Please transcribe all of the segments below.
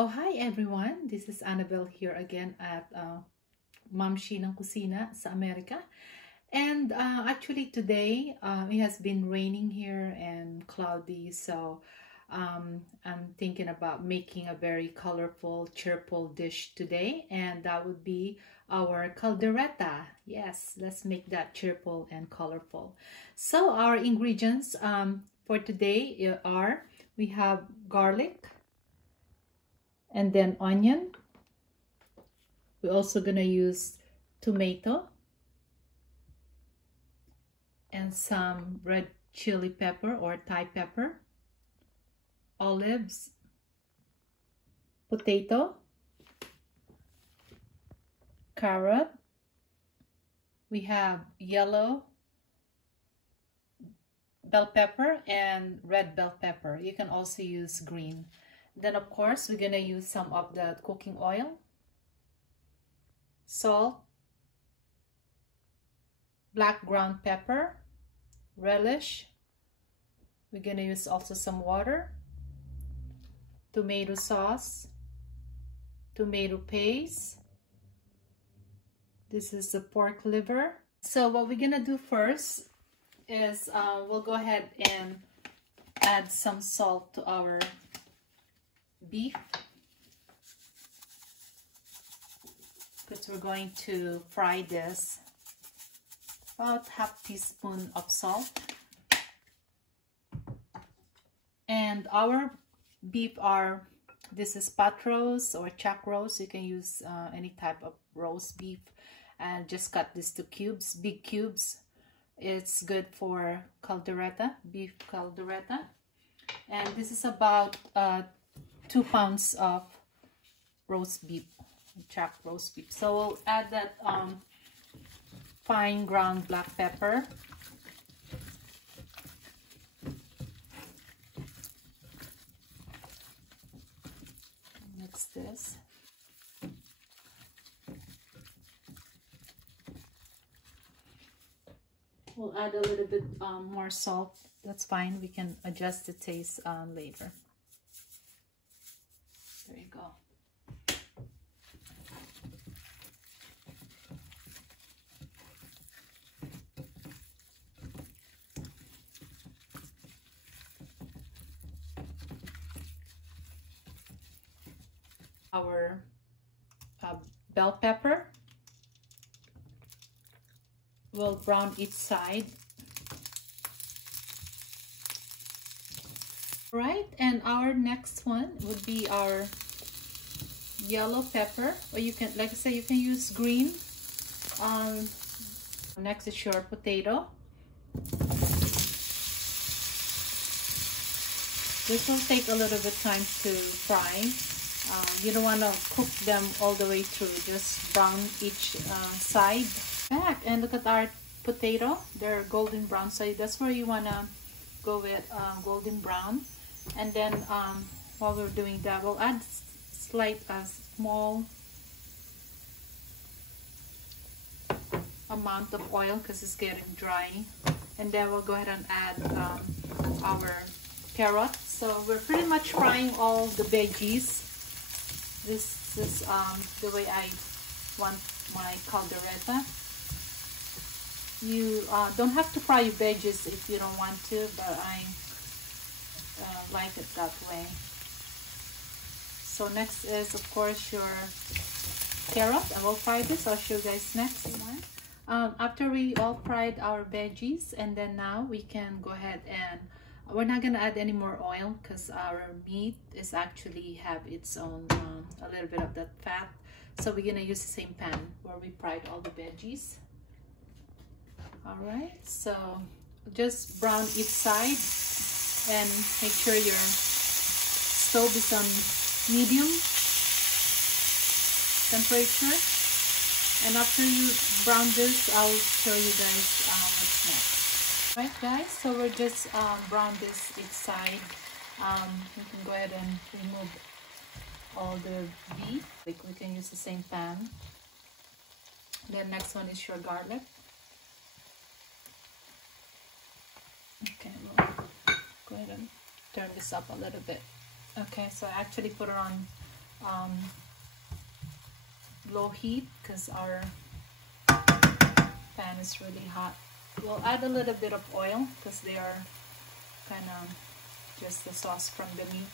Oh, hi everyone. This is Annabelle here again at Ma'am Shi ng Kusina sa Amerika. And actually today it has been raining here and cloudy, so I'm thinking about making a very colorful, cheerful dish today, and that would be our caldereta. Yes, let's make that cheerful and colorful. So our ingredients for today are, we have garlic, and then onion. We're also gonna use tomato and some red chili pepper or Thai pepper, olives, potato, carrot. We have yellow bell pepper and red bell pepper. You can also use green. Then of course we're gonna use some of the cooking oil, salt, black ground pepper, relish. We're gonna use also some water, tomato sauce, tomato paste. This is the pork liver. So what we're gonna do first is we'll go ahead and add some salt to our beef, because we're going to fry this. About half teaspoon of salt. And our beef are, this is pot roast or chuck roast. You can use any type of roast beef, and just cut this to cubes, big cubes. It's good for caldereta, beef caldereta. And this is about 2 pounds of roast beef, chuck roast beef. So we'll add that fine ground black pepper, mix this. We'll add a little bit more salt. That's fine, we can adjust the taste later. There you go. Our bell pepper. We'll brown each side. Right, and our next one would be our yellow pepper, or you can, like I say, you can use green. Next is your potato. This will take a little bit time to fry. You don't want to cook them all the way through, just brown each side. Back and look at our potato, they're golden brown, so that's where you want to go with golden brown. And then while we're doing that, we'll add small amount of oil because it's getting dry. And then we'll go ahead and add our carrots. So we're pretty much frying all the veggies. This is the way I want my caldereta. You don't have to fry your veggies if you don't want to, but I like it that way. So next is of course your carrot. I will fry this. I'll show you guys next one. After we all fried our veggies, and then now we can go ahead and we're not gonna add any more oil because our meat is actually have its own a little bit of that fat. So we're gonna use the same pan where we fried all the veggies. All right, so just brown each side and make sure your stove is on medium temperature. And after you brown this, I'll show you guys what's next. Right guys, so we're just brown this each side. You can go ahead and remove all the beef. Like we can use the same pan. Then next one is your garlic. Okay, we'll go ahead and turn this up a little bit. Okay, so I actually put it on low heat because our pan is really hot. We'll add a little bit of oil because they are kind of just the sauce from the meat.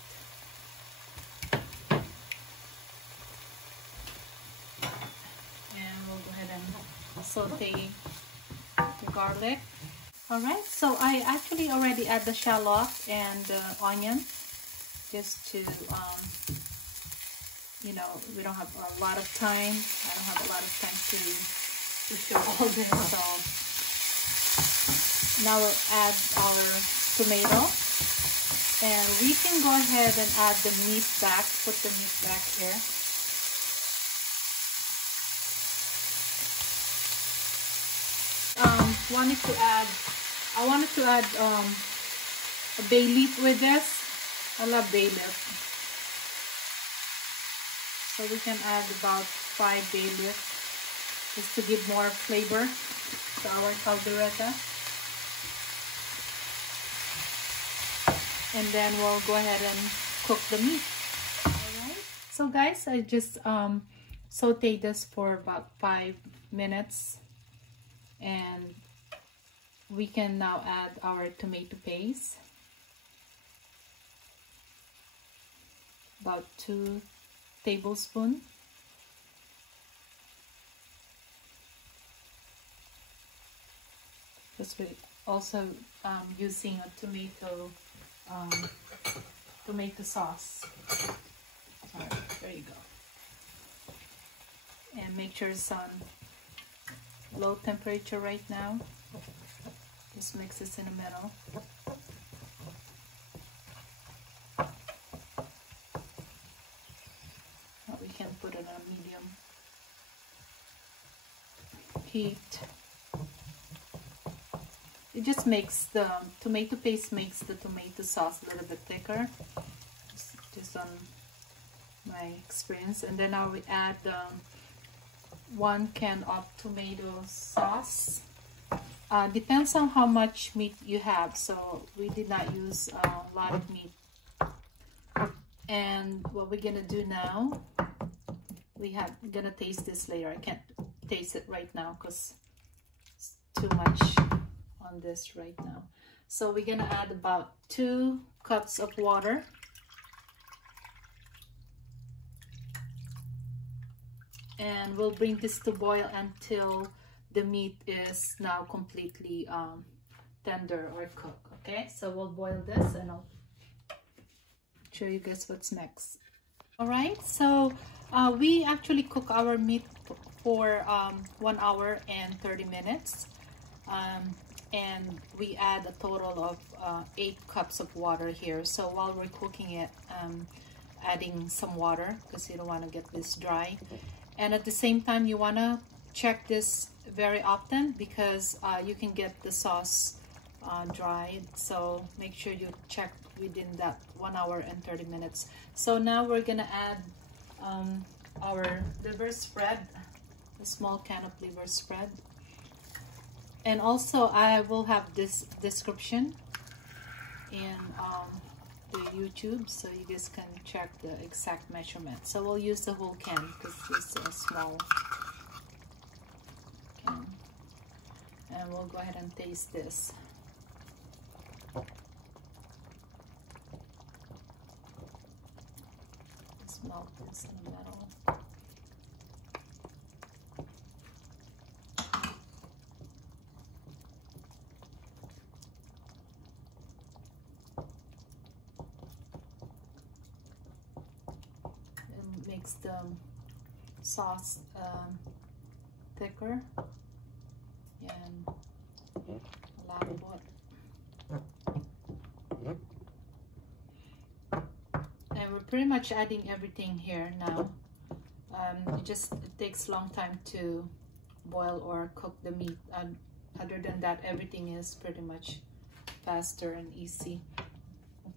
And we'll go ahead and saute the garlic. Alright, so I actually already add the shallot and the onion just to, you know, we don't have a lot of time. I don't have a lot of time to show all this. So now we'll add our tomato. And we can go ahead and add the meat back, put the meat back here. I wanted to add a bay leaf with this. I love bay leaf. So we can add about 5 bay leaf just to give more flavor to our caldereta. And then we'll go ahead and cook the meat. Alright. So guys, I just sauteed this for about 5 minutes. And we can now add our tomato paste. About 2 tablespoons. Because we're also using a tomato sauce. Alright, there you go. And make sure it's on low temperature right now. Just mix this in the middle. We can put it on a medium heat. It just makes the tomato paste makes the tomato sauce a little bit thicker, just on my experience. And then I will add 1 can of tomato sauce. Depends on how much meat you have, so we did not use a lot of meat. And what we're gonna do now, we're gonna taste this later. I can't taste it right now because it's too much on this right now. So we're gonna add about 2 cups of water. And we'll bring this to boil until the meat is now completely tender or cooked. Okay, so we'll boil this and I'll show you guys what's next. All right, so we actually cook our meat for 1 hour and 30 minutes. And we add a total of 8 cups of water here. So while we're cooking it, adding some water because you don't want to get this dry. And at the same time, you want to check this very often because you can get the sauce dried. So make sure you check within that 1 hour and 30 minutes. So now we're gonna add our liver spread, a small can of liver spread. And also I will have this description in the YouTube, so you guys can check the exact measurement. So we'll use the whole can because it's a small can. And we'll go ahead and taste this. Let's melt this in the middle. Makes the sauce thicker and a lot of water. And we're pretty much adding everything here now. It takes a long time to boil or cook the meat. Other than that, everything is pretty much faster and easy.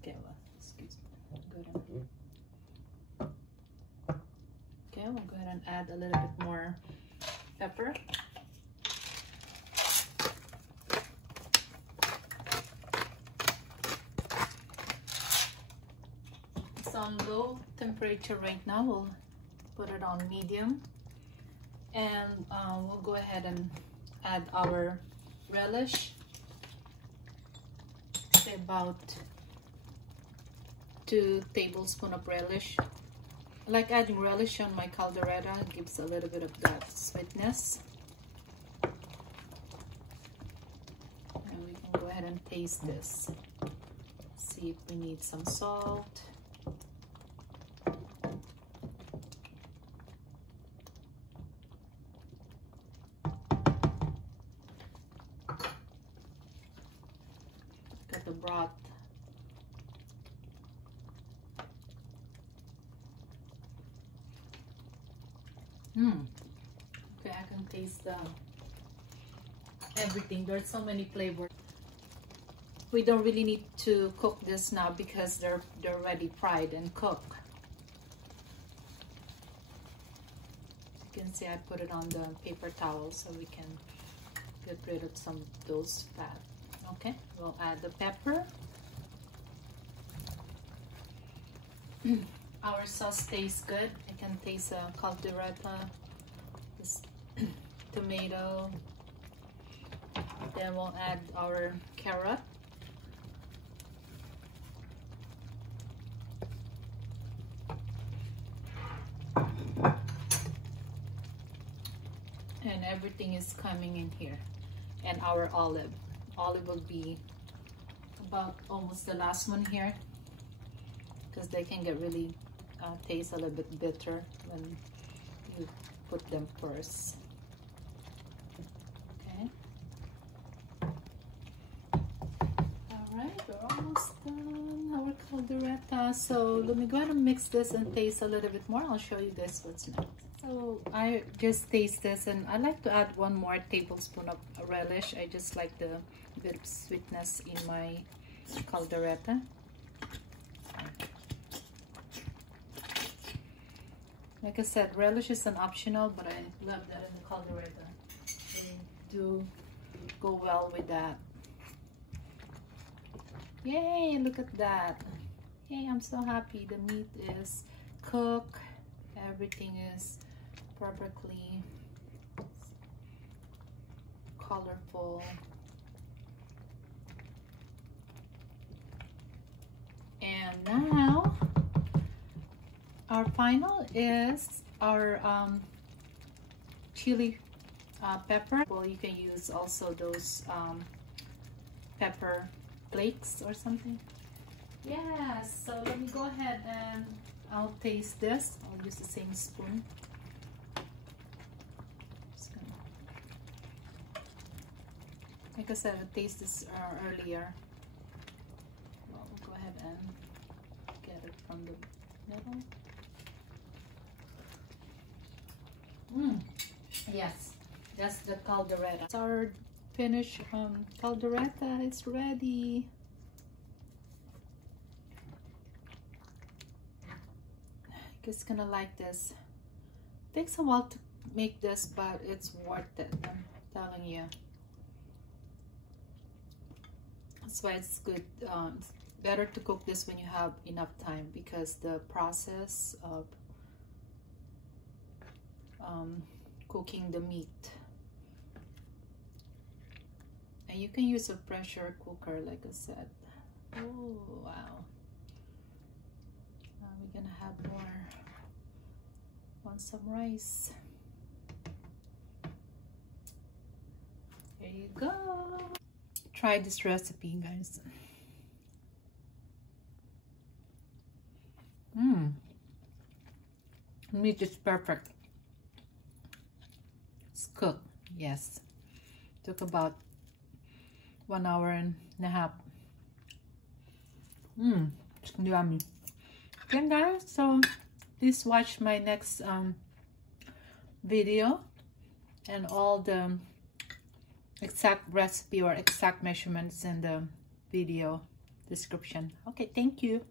Okay, well, excuse me. Good. Okay, we'll go ahead and add a little bit more pepper. So on low temperature right now. We'll put it on medium, and we'll go ahead and add our relish. Say about 2 tablespoons of relish. I like adding relish on my caldereta. It gives a little bit of that sweetness. And we can go ahead and taste this. See if we need some salt. Got the broth. Okay, I can taste everything. There's so many flavors. We don't really need to cook this now because they're already fried and cooked. You can see I put it on the paper towel so we can get rid of some of those fat. Okay, we'll add the pepper. Our sauce tastes good. I can taste caldereta, this tomato. Then we'll add our carrot. And everything is coming in here. And our olive. Olive will be about almost the last one here, because they can get really taste a little bit bitter when you put them first. Okay. Alright, we're almost done our caldereta. So let me go ahead and mix this and taste a little bit more. I'll show you guys what's next. So I just taste this, and I like to add 1 more tablespoon of relish. I just like the bit of sweetness in my caldereta. Like I said, relish is an optional, but I love that in the caldereta. They do go well with that. Yay, look at that. Yay, I'm so happy. The meat is cooked. Everything is perfectly colorful. And now our final is our chili pepper. Well, you can use also those pepper flakes or something. Yes, so let me go ahead and I'll taste this. I'll use the same spoon. Like I said, I tasted this earlier. Well, we'll go ahead and get it from the middle. Yes, that's the caldereta. It's our finished caldereta. It's ready. It's gonna like this. Takes a while to make this, but it's worth it, I'm telling you. That's why it's good. It's better to cook this when you have enough time, because the process of cooking the meat, and you can use a pressure cooker, like I said. Oh wow. Now we're gonna have more. Want some rice? There you go. Try this recipe, guys. Meat is perfect. It's cooked. Yes. Took about 1 hour and a half. It's yummy. Okay, guys, so please watch my next video, and all the exact recipe or exact measurements in the video description. Okay, thank you.